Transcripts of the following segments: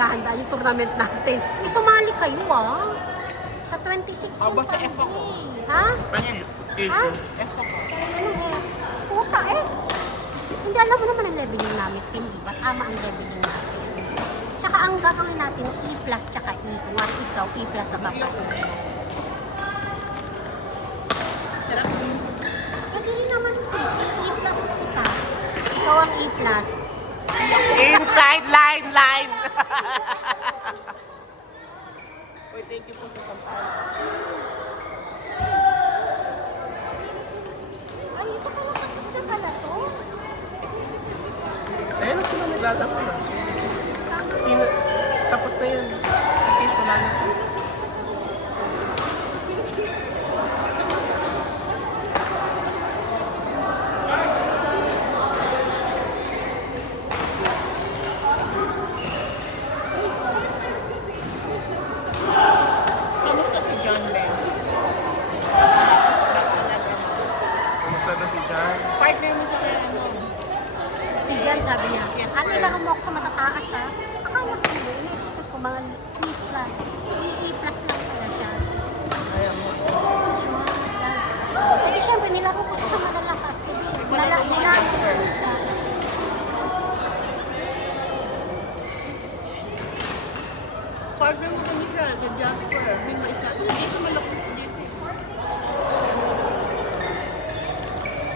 pinaghahanda yung tournament natin. Isumali kayo sa 26 yung basta F ako. Sunday. Ha? Ano Ha? F ako. Anong F? Puta F. Hindi, alam mo naman ang leveling namin, Pin, di ba? Tama ang leveling natin. Tsaka ang gagawin natin, E plus tsaka E. Kung wari ikaw, E plus sa kapatid. Pwede rin naman sis, E plus kita. Ikaw ang E plus. Inside line. Uy, thank you po sa sampal. Ay, ito pala tapos na pala to. Ayun na sila naglalaro. Sino? Tapos na yun. Sige, wala na. Kamusta si John Ben? Kamusta na si John? Partner mo sa kaya ano? Si Jan sabi niya, ano lang mo ako sa matataas ha? Akala ko hindi, in-expect ko mga E plus. E plus lang pala siya. Ayaw mo. Sure, Jan. Eh di syempre, nilaro ko sa malalakas. Nilaro ko siya. Partner mo kami siya, sa Jasper. May maisa. Ito malaki ko dito.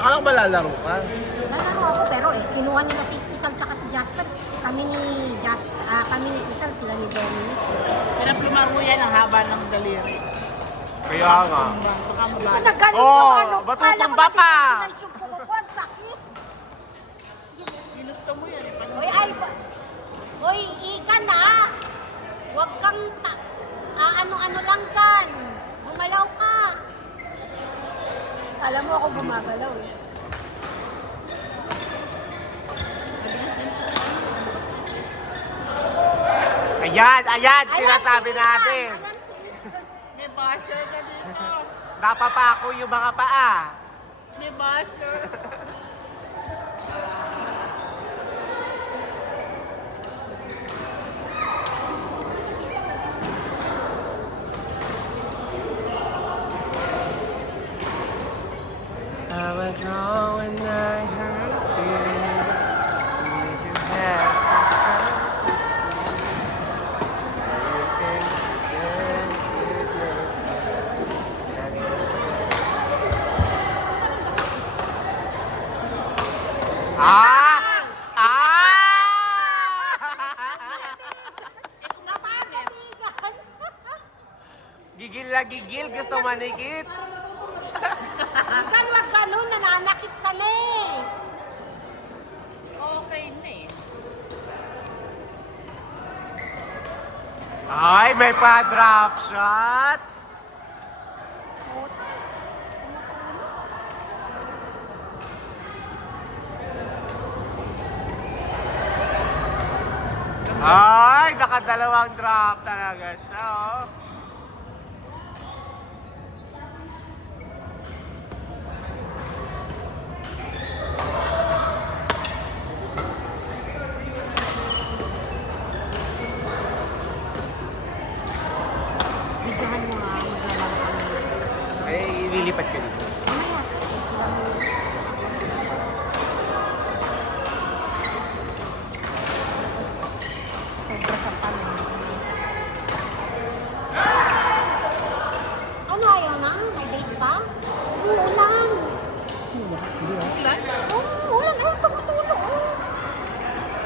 Akala ko ba lalaro ka? Nalaro ako, pero kinuha nila si Isam tsaka si Jasper. Kami ni Isam, sila ni Dominic. Pinaplumaro yan ang haba ng daliri. Kaya nga. Baka Ito mabalik. na ganun Oo, yung ano. matutumba pa. Ang sakit. Ginusto mo yan eh. Hoy, Hoy, ikan na. Huwag kang ano-ano lang dyan. Gumalaw ka. Alam mo ako gumagalaw eh. Ayan, sinasabi natin. May basher ka dito. Napapako yung mga paa. May basher. I was wrong when I hurt you. Did you have to Gigil na gigil, gusto manikit. Ikan, wag ganun. Nananakit ka na eh. Okay na eh. Ay, may pa-drop shot. Ay, nakadalawang drop talaga siya, oh. Bigyan mo nga. Maglalaro ka na. Ay, ililipat ka dito. Sobra sa tanong. Ano ayaw na? May date pa? Uulan. Ulan? Oo, ulan. Ay, tumutulo.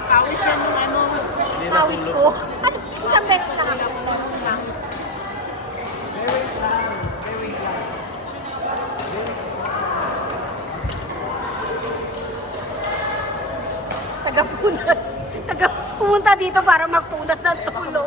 Pawis yan ng ano. Hindi Pawis natulog. ko. Ano? Isang beses lang ako. Lang. Taga-punas. Pumunta dito para magpunas ng tulo.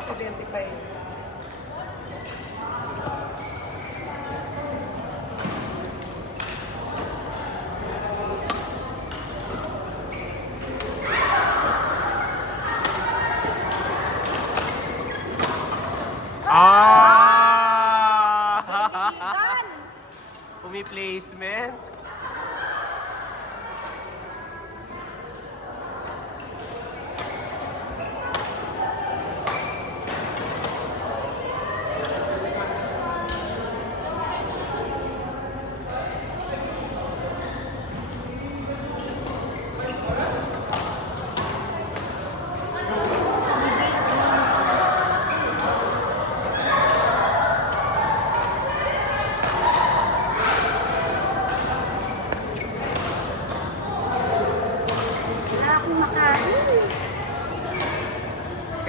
Igan! Pumi-placement.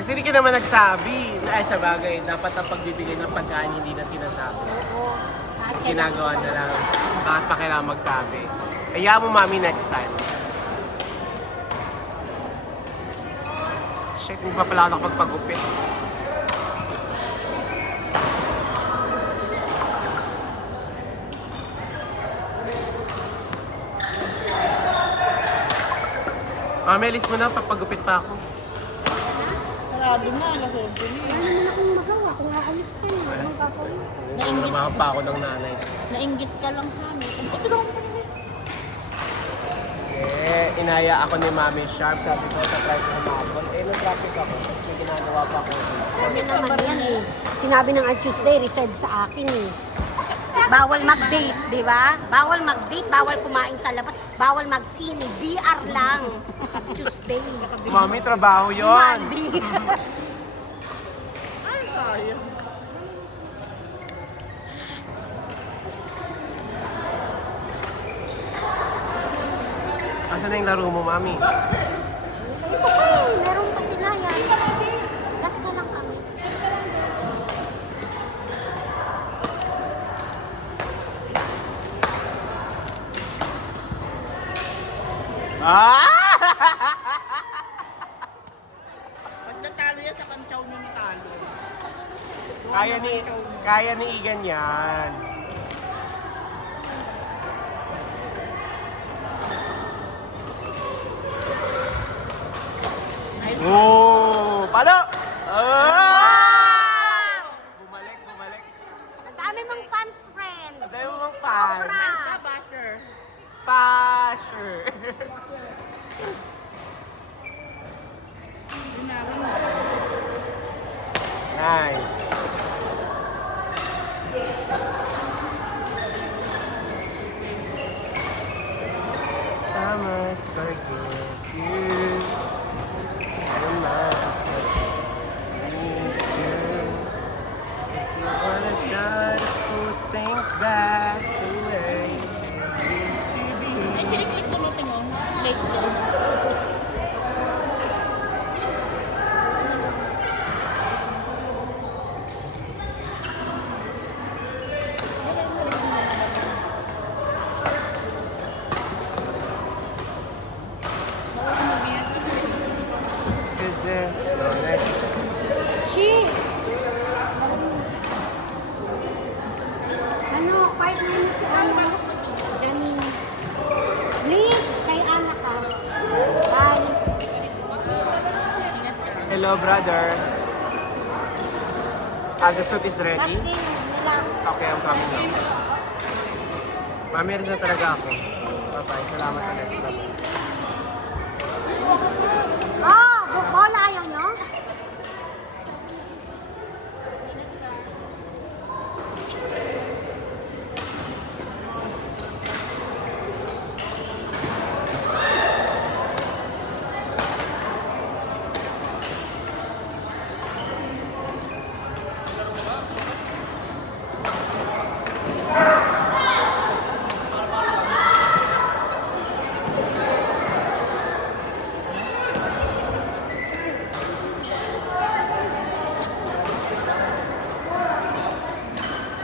Kasi hindi ka naman nagsabi. Ay, sa bagay, dapat ang pagbibigay ng pagkain hindi na sinasabi. Oo. Ginagawa na lang. Bakit pa kailangan magsabi? Hayaan mo, mami, next time. Shit, hindi pa pala ako nakapagpagupit. Mami, alis mo na, papagupit pa ako. Sarado na, nahulog ko Wala naman akong magawa kung aalis ka na. Anong gagawin ko? Namahan pa ako ng nanay. Nainggit ka lang sa amin. Ito daw ako Inaya ako ni Mami Sharp. Sabi ko, sa try ko humabol. Nag-traffic ako. May ginagawa pa ako. Sabi naman yan eh. Sinabi ng Tuesday, reserved sa akin eh. Bawal mag-date, di ba? Bawal mag-date, bawal kumain sa labas, bawal mag-sine, BR lang. Tuesday. Mami, trabaho yon. Monday. Ay, kaya. Asan na yung laro mo, Mami? Ito pa eh, meron pa sila yan. Last na lang kami. Ah! Pag natalo yan sa kantsaw niyo natalo. Kaya ni Igan yan. Oh! Palo! Ah! Bumalik. Ang dami mong fans, friend. Ang dami mong fan. Sobra. Basher. Pasher. Nice. I must forget you. I must forget you too. If you wanna try to put things back the way they used to be. Ay, kiniklik ko mo tingin. Late ko. Is this no next? She! Ano, partner mo si Ana? Janine. Please, kay Ana ka. Bye. Hello, brother. The suit is Last ready. day nila. Okay, I'm coming now. Mami, alis na talaga ako. Bye-bye. Salamat ulit. Bye-bye. Oh, bola ayaw nyo?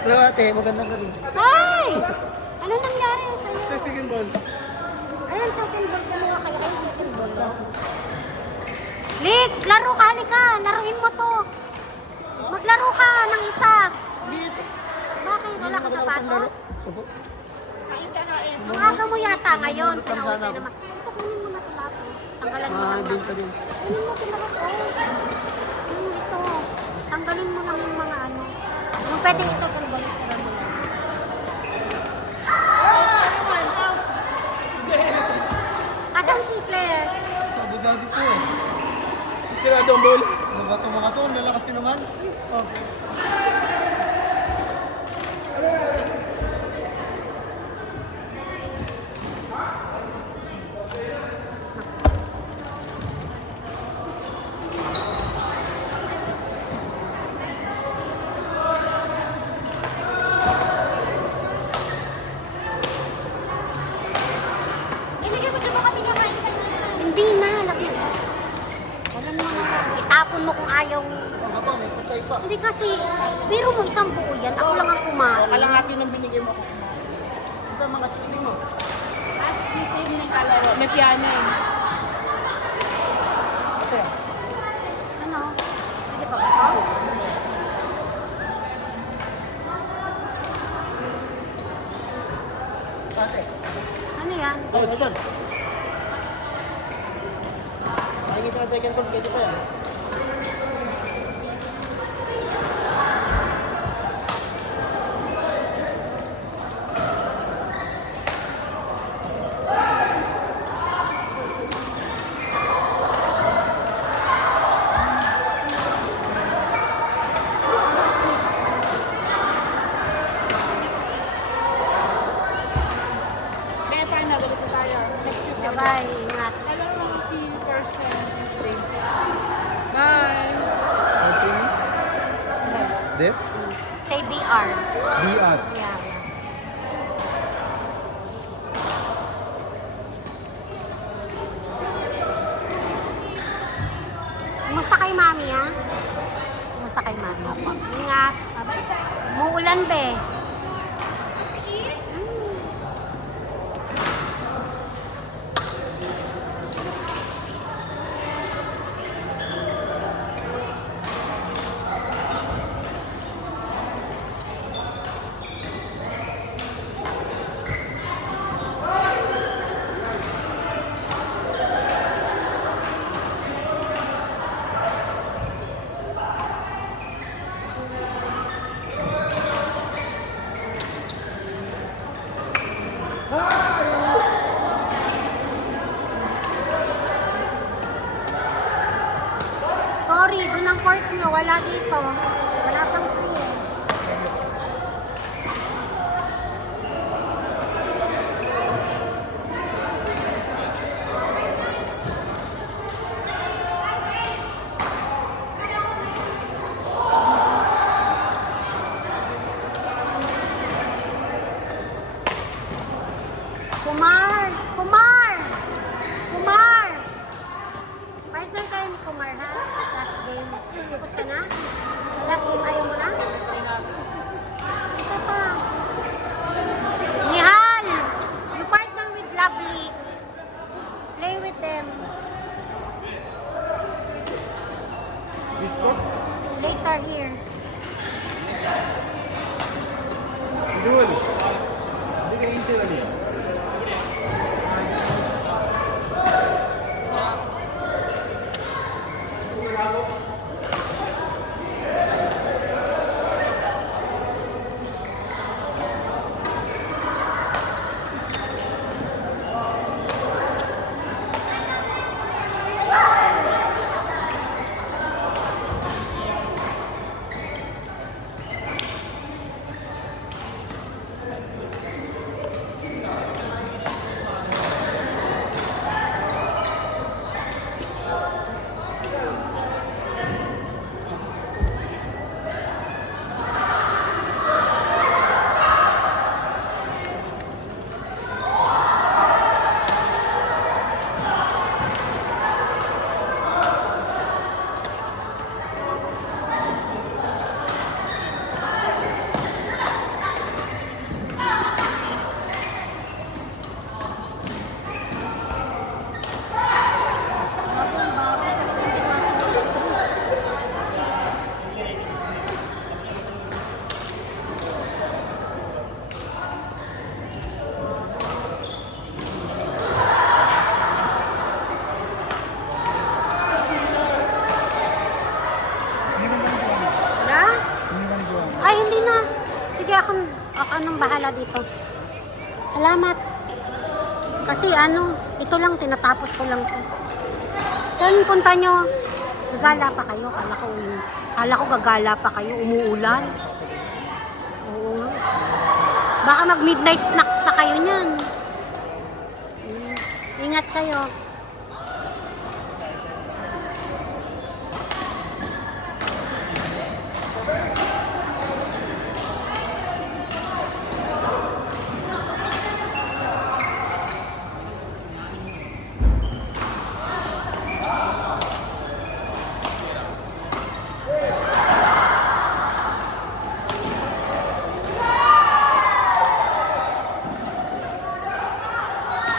Hello ate, magandang gabi. Hi! Ano nangyari sa'yo? Second ball. Ayan, second ball ka mga kayo. Ayan, second ball. Lik, laro ka, halika. Laruin mo to. Maglaro ka ng isa. Bakit? Wala ka sapatos? Kain ka kain. Ang aga mo yata ngayon. Pinauwi ka naman. Ito, kunin mo na ito lahat. Tanggalan mo lang. Benta din. Kunin mo ito lahat. Ito. Tanggalin mo lang yung mga ano. Yung pwedeng second ball. Tira mo lang. Asan si Claire? Sa Abu Dhabi po eh. Sirado ang bola. Ano ba ito mga to? Lalakas din naman. Oh. Ibigay mo siya kami niya kain ka na. Hindi na. Lagi. Alam mo na. Itapon mo kung ayaw. Ano pa, may pachay pa. Hindi kasi, biro mo isang buo yan. Ako lang ang kumain. Kalahati ng binigay mo ako. Isa mga chili mo. At dito yung kalaro. May piano eh. Ate, Ano? Sige pa ba ito? ate. Ano yan? Ayun, ito. Pakingin sa second call, pwede pa yan. Kaya pa na, balik po tayo. Next week. Bye-bye. Ingat. Hello, si person Tuesday. Bye! Dip? Say BR. BR. Yeah. Kumusta kay mami, ha? Kumusta kay mami? Ingat. Muulan, be. Sorry, doon ang court nyo. Wala dito. Wala pang free. Kumar! Kumar! Kumar! Partner kayo ni Kumar, ha? Last game. Tapos ka na? Last game ayaw mo na? Isa pa. Nihal! You partner with Lovely. Play with them. Which one? Later here. Duel. Hindi ka Intel ano yan? Wala? Ay, hindi na. Sige, ako nang bahala dito. Salamat. Kasi ano, ito lang, tinatapos ko lang to. Saan punta nyo? Gagala pa kayo? Kala ko gagala pa kayo. Umuulan. Oo nga. Baka mag-midnight snacks pa kayo niyan. Ingat kayo.